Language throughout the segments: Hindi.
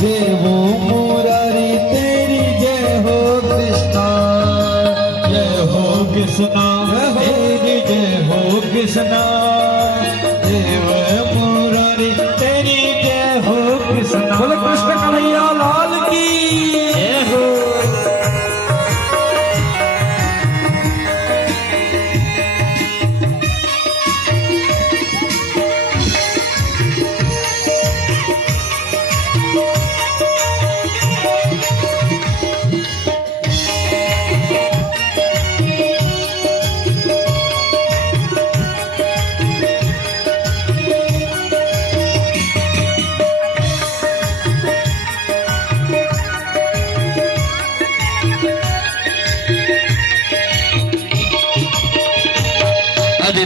जय हो मुरारी तेरी जय हो कृष्णा, जय हो कृष्णा तेरी जय हो कृष्णा, जय हो मुरारी तेरी जय हो कृष्णा। बोले कृष्ण कन्हैया लाल की जय हो।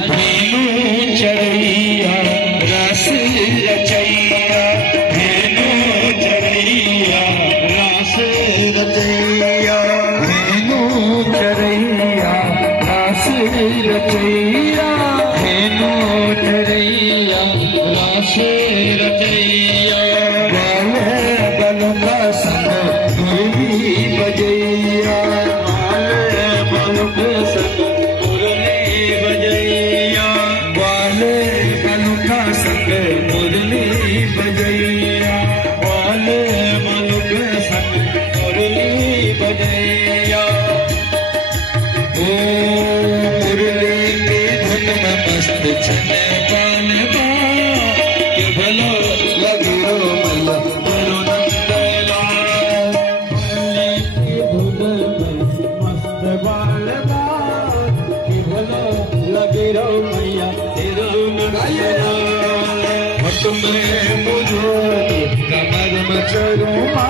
धेनु चढ़ैया रस रचैया, धेनु चढ़ैया रस रचैया, धेनु चढ़ैया रस रचैया, धेनु चढ़ैया रस रचैया। बल बल का संग मुरली बजैया, बल के संग मुरली बजैया, वाले मलुक संग मुरली बजैया। ओ मुरली के धुन में मस्त छने पान बा, के भलो लगिरो मला गुरु नंदला। मुरली के धुन में मस्त बाल बा, के भलो लगिरो मैया तेरो नंदला। तुम्हें मुझे कमर में चरूमा,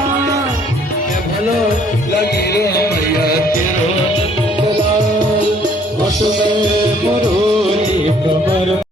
भलो लगी रे मैया तेरो नंदलाल। तुम्हें मुझे कमर